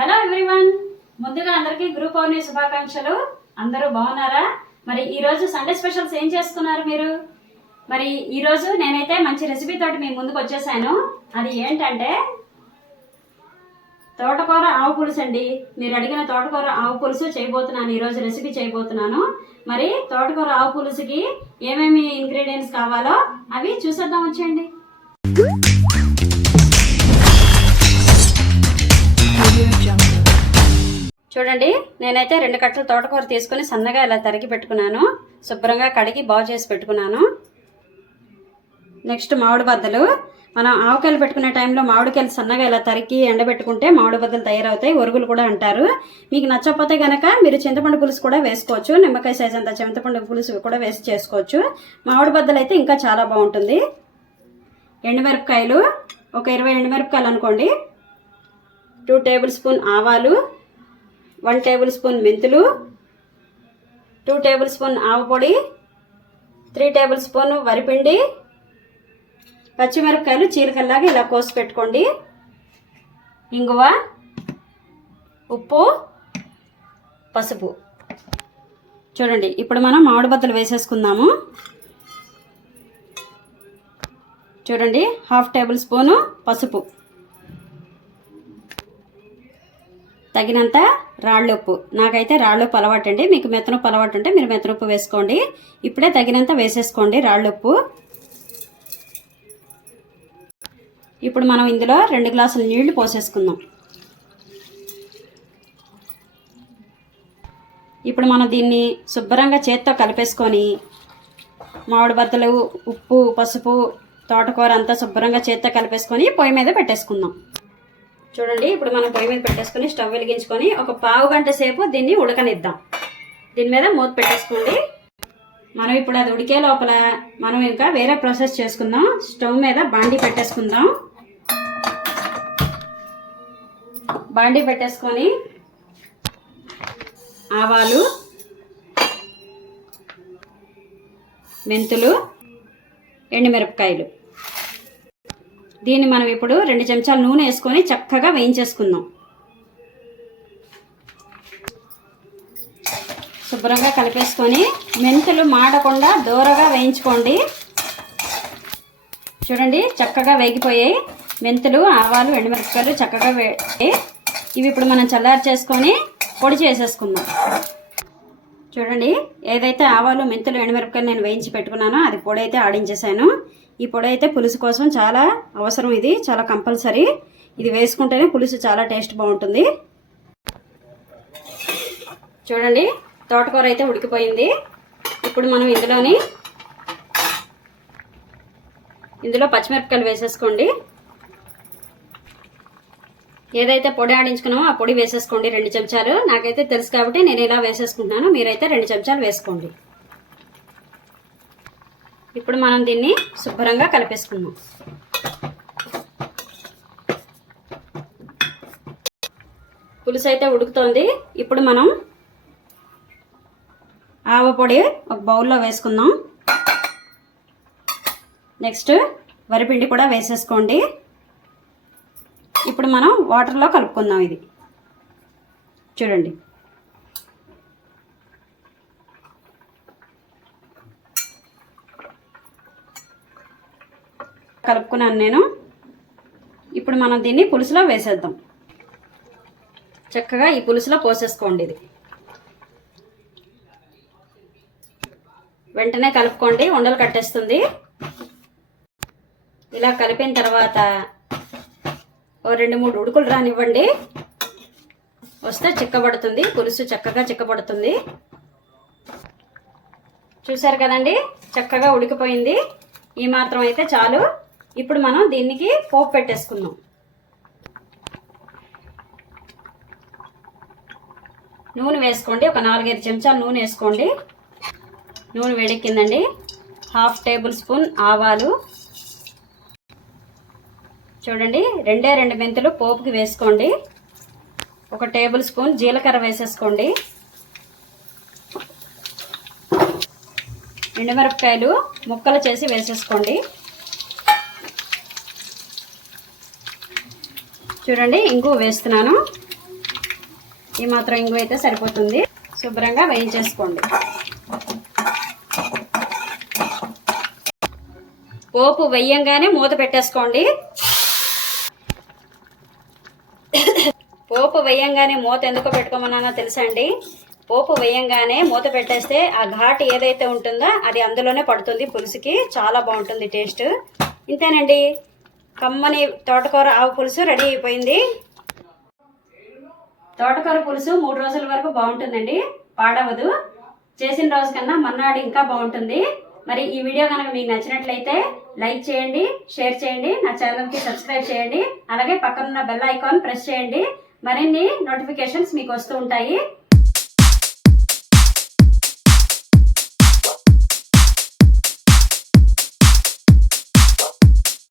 Hello everyone, ముందుగా అందరికీ గురు పౌర్ణమి శుభాకాంక్షలు. అందరూ బాగున్నారా? మరి ఈ రోజు సండే స్పెషల్స్ ఏం చేసుకున్నారు మీరు? మరి ఈ రోజు నేనైతే మంచి రెసిపీ తోటి మీ ముందుకు వచ్చేసాను. అది ఏంటంటే తోటకూర ఆవు పులుసు అండి. మీరు అడిగిన తోటకూర ఆవు పులుసు చేయబోతున్నాను. ఈరోజు రెసిపీ చేయబోతున్నాను. మరి తోటకూర ఆవు పులుసుకి ఏమేమి ఇంగ్రీడియంట్స్ కావాలో అవి చూసేద్దాం వచ్చేయండి. చూడండి, నేనైతే 2 కట్టలు తోటకూర తీసుకుని సన్నగా ఇలా తరిగి పెట్టుకున్నాను. శుభ్రంగా కడిగి బాగు చేసి పెట్టుకున్నాను. నెక్స్ట్ మామిడి బద్దలు. మనం ఆవకాయలు పెట్టుకునే టైంలో మామిడికాయలు సన్నగా ఇలా తరిగి ఎండబెట్టుకుంటే మామిడి బద్దలు తయారవుతాయి. ఒరుగులు కూడా అంటారు. మీకు నచ్చకపోతే కనుక మీరు చింతపండు పులుసు కూడా వేసుకోవచ్చు. నిమ్మకాయ సైజ్ అంత చింతపండు పులుసు కూడా వేసి చేసుకోవచ్చు. మామిడి బద్దలు అయితే ఇంకా చాలా బాగుంటుంది. ఎండుమిరపకాయలు ఒక 20 ఎండుమిరపకాయలు అనుకోండి. 2 టేబుల్ స్పూన్ ఆవాలు, 1 టేబుల్ స్పూన్ మెంతులు, 2 టేబుల్ స్పూన్ ఆవపొడి, 3 టేబుల్ స్పూన్ వరిపిండి, పచ్చిమిరపకాయలు చీలికల్లాగా ఇలా కోసి పెట్టుకోండి, ఇంగువ, ఉప్పు, పసుపు. చూడండి, ఇప్పుడు మనం మామిడి బద్దలు వేసేసుకుందాము. చూడండి, 1/2 టేబుల్ స్పూను పసుపు, తగినంత రాళ్ళుప్పు. నాకైతే రాళ్ళుప్పు అలవాటండి. మీకు మెత్తనుప్పు అలవాటు ఉంటే మీరు మెత్తనుప్పు వేసుకోండి. ఇప్పుడే తగినంత వేసేసుకోండి రాళ్ళుప్పు. ఇప్పుడు మనం ఇందులో 2 గ్లాసుల నీళ్లు పోసేసుకుందాం. ఇప్పుడు మనం దీన్ని శుభ్రంగా చేత్తో కలిపేసుకొని మామిడి బద్దలు, ఉప్పు, పసుపు, తోటకూర అంతా శుభ్రంగా చేత్తో కలిపేసుకొని పొయ్యి మీద పెట్టేసుకుందాం. చూడండి, ఇప్పుడు మనం పొయ్యి మీద పెట్టేసుకొని స్టవ్ వెలిగించుకొని ఒక పావు గంట సేపు దీన్ని ఉడకనిద్దాం. దీని మీద మూత పెట్టేసుకోండి. మనం ఇప్పుడు అది ఉడికే లోపల మనం ఇంకా వేరే ప్రాసెస్ చేసుకుందాం. స్టవ్ మీద బాండీ పెట్టేసుకుందాం. బాండీ పెట్టేసుకొని ఆవాలు, మెంతులు, ఎండుమిరపకాయలు, దీన్ని మనం ఇప్పుడు 2 చెంచాలు నూనె వేసుకొని చక్కగా వేయించేసుకుందాం. శుభ్రంగా కలిపేసుకొని మెంతులు మాడకుండా దూరగా వేయించుకోండి. చూడండి, చక్కగా వేగిపోయాయి. మెంతులు, ఆవాలు, ఎండుమిరపకాయలు చక్కగా ఇవి ఇప్పుడు మనం చల్లారి చేసుకొని పొడి చేసేసుకుందాం. చూడండి, ఏదైతే ఆవాలు, మెంతులు, ఎండుమిరపకాయలు నేను వేయించి పెట్టుకున్నానో అది పొడి అయితే ఆడించేసాను. ఈ పొడి అయితే పులుసు కోసం చాలా అవసరం. ఇది చాలా కంపల్సరీ. ఇది వేసుకుంటేనే పులుసు చాలా టేస్ట్ బాగుంటుంది. చూడండి, తోటకూర అయితే ఉడికిపోయింది. ఇప్పుడు మనం ఇందులో పచ్చిమిరపకాయలు వేసేసుకోండి. ఏదైతే పొడి ఆడించుకున్నామో ఆ పొడి వేసేసుకోండి 2 చెంచాలు. నాకైతే తెలుసు కాబట్టి నేను ఇలా వేసేసుకుంటున్నాను. మీరైతే 2 చెంచాలు వేసుకోండి. ఇప్పుడు మనం దీన్ని శుభ్రంగా కలిపేసుకుందాం. పులుసు అయితే ఉడుకుతోంది. ఇప్పుడు మనం ఆవపొడి ఒక బౌల్లో వేసుకుందాం. నెక్స్ట్ వరిపిండి కూడా వేసేసుకోండి. ఇప్పుడు మనం వాటర్లో కలుపుకుందాం. ఇది చూడండి, కలుపుకున్నాను నేను. ఇప్పుడు మనం దీన్ని పులుసులో వేసేద్దాం. చక్కగా ఈ పులుసులో పోసేసుకోండి. ఇది వెంటనే కలుపుకోండి, ఉండలు కట్టేస్తుంది. ఇలా కలిపిన తర్వాత ఓ 2-3 ఉడుకులు రానివ్వండి. వస్తే చిక్కబడుతుంది పులుసు, చక్కగా చిక్కబడుతుంది. చూసారు కదండి, చక్కగా ఉడికిపోయింది. ఈ మాత్రం అయితే చాలు. ఇప్పుడు మనం దీనికి పోపు పెట్టేసుకుందాం. నూనె వేసుకోండి. ఒక 4-5 చెంచాలు నూనె వేసుకోండి. నూనె వేడెక్కిందండి. 1/2 టేబుల్ స్పూన్ ఆవాలు. చూడండి, 2 మెంతులు పోపుకి వేసుకోండి. 1 టేబుల్ స్పూన్ జీలకర్ర వేసేసుకోండి. ఎండుమిరపకాయలు ముక్కలు చేసి వేసేసుకోండి. చూడండి, ఇంగువ వేస్తున్నాను. ఈ మాత్రం ఇంగు అయితే సరిపోతుంది. శుభ్రంగా వేయించేసుకోండి. పోపు వేయంగానే మూత పెట్టేసుకోండి. పోపు వేయంగానే మూత ఎందుకు పెట్టుకోమన్నానో తెలుసా అండి? పోపు వేయంగానే మూత పెట్టేస్తే ఆ ఘాటు ఏదైతే ఉంటుందో అది అందులోనే పడుతుంది పులుసుకి. చాలా బాగుంటుంది టేస్ట్. ఇంతేనండి, కమ్మని తోటకూర ఆవు పులుసు రెడీ అయిపోయింది. తోటకూర పులుసు 3 రోజుల వరకు బాగుంటుందండి, పాడవదు. చేసిన రోజు కన్నా మర్నాడు ఇంకా బాగుంటుంది. మరి ఈ వీడియో కనుక మీకు నచ్చినట్లయితే లైక్ చేయండి, షేర్ చేయండి, నా ఛానల్కి సబ్స్క్రైబ్ చేయండి. అలాగే పక్కనున్న బెల్ ఐకాన్ ప్రెస్ చేయండి. మరిన్ని నోటిఫికేషన్స్ మీకు వస్తూ ఉంటాయి.